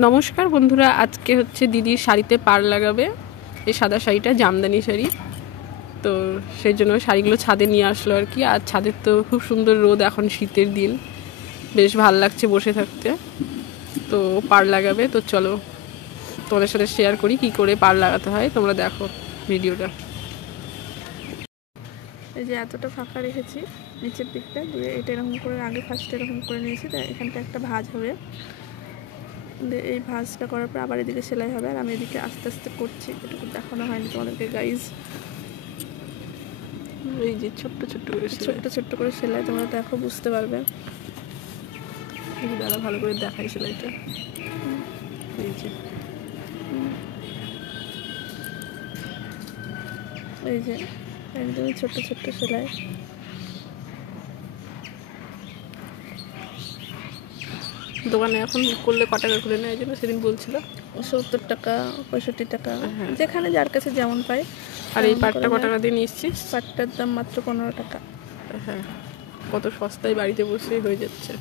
নমস্কার বন্ধুরা, আজকে হচ্ছে দিদির শাড়িতে পার লাগাবে। এই সাদা শাড়িটা জামদানি শাড়ি, তো সেই জন্য শাড়িগুলো ছাদে নিয়ে আসলো আর কি। আর ছাদের তো খুব সুন্দর রোদ, এখন শীতের দিন, বেশ ভাল লাগছে বসে থাকতে। তো পার লাগাবে, তো চলো তোমাদের সাথে শেয়ার করি কি করে পার লাগাতে হয়, তোমরা দেখো ভিডিওটা। এই যে এতটা ফাঁকা রেখেছি নিচের দিকটা দিয়ে, এটা এরকম করে আগে ফার্স্টে এরকম করে নিয়েছি, তাই এখানটা একটা ভাঁজ হবে। এই ভাঁজটা করার পর আবার এদিকে সেলাই হবে, আর আমি এদিকে আস্তে আস্তে করছি, এটুকু দেখানো হয়নি তোমাদেরকে গাইজ। এই যে ছোট্ট ছোট্ট করে ছোট্ট ছোট্ট করে সেলাই, তোমরা দেখো বুঝতে পারবে। দাদা ভালো করে দেখাই সেলাইটা। এই যে এই যে একদমই ছোট্ট ছোট্ট সেলাই। দোকানে এখন করলে ক টাকা করে নেয় যেন সেদিন বলছিল? 70 টাকা, 65 টাকা, যেখানে যার কাছে যেমন পাই। আর এই পাটটা ক টাকা দিয়ে নিচ্ছিস? পাটটার দাম মাত্র 15 টাকা। হ্যাঁ, কত সস্তায় বাড়িতে বসেই হয়ে যাচ্ছে।